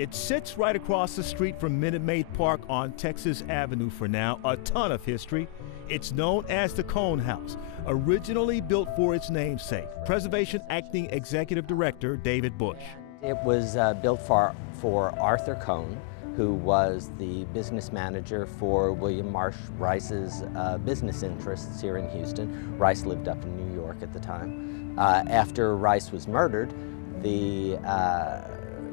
It sits right across the street from Minute Maid Park on Texas Avenue for now. A ton of history. It's known as the Cone House, originally built for its namesake. Preservation Acting Executive Director David Bush. It was built for Arthur Cone, who was the business manager for William Marsh Rice's business interests here in Houston. Rice lived up in New York at the time. After Rice was murdered, the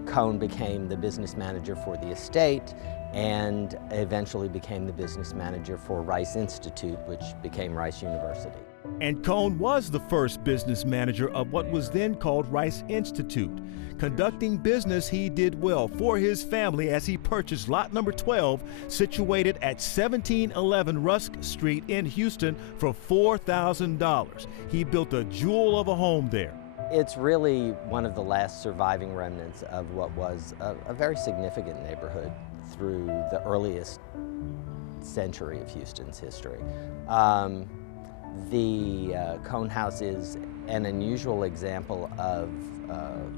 Cone became the business manager for the estate and eventually became the business manager for Rice Institute, which became Rice University. And Cone was the first business manager of what was then called Rice Institute. Conducting business, he did well for his family as he purchased lot number 12, situated at 1711 Rusk Street in Houston, for $4,000. He built a jewel of a home there. It's really one of the last surviving remnants of what was a very significant neighborhood through the earliest century of Houston's history. The Cone House is an unusual example of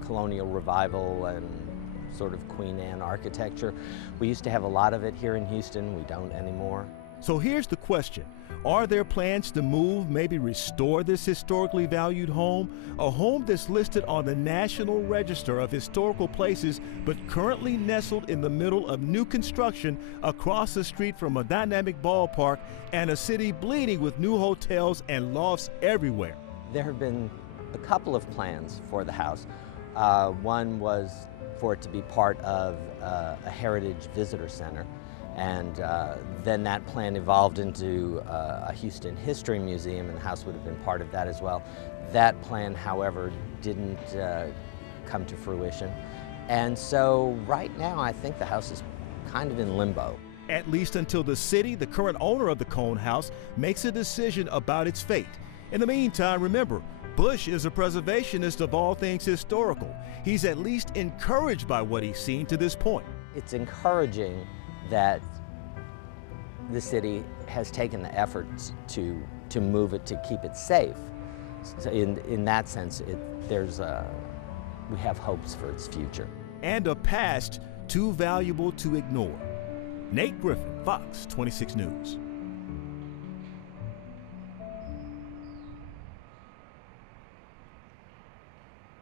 colonial revival and sort of Queen Anne architecture. We used to have a lot of it here in Houston. We don't anymore. So here's the question. Are there plans to move, maybe restore this historically valued home? A home that's listed on the National Register of Historical Places, but currently nestled in the middle of new construction across the street from a dynamic ballpark and a city bleeding with new hotels and lofts everywhere. There have been a couple of plans for the house. One was for it to be part of a heritage visitor center. And then that plan evolved into a Houston History Museum, and the house would have been part of that as well. That plan, however, didn't come to fruition. And so right now, I think the house is kind of in limbo. At least until the city, the current owner of the Cone House, makes a decision about its fate. In the meantime, remember, Bush is a preservationist of all things historical. He's at least encouraged by what he's seen to this point. It's encouraging that the city has taken the efforts to move it, to keep it safe. So in that sense, we have hopes for its future. And a past too valuable to ignore. Nate Griffin, Fox 26 News.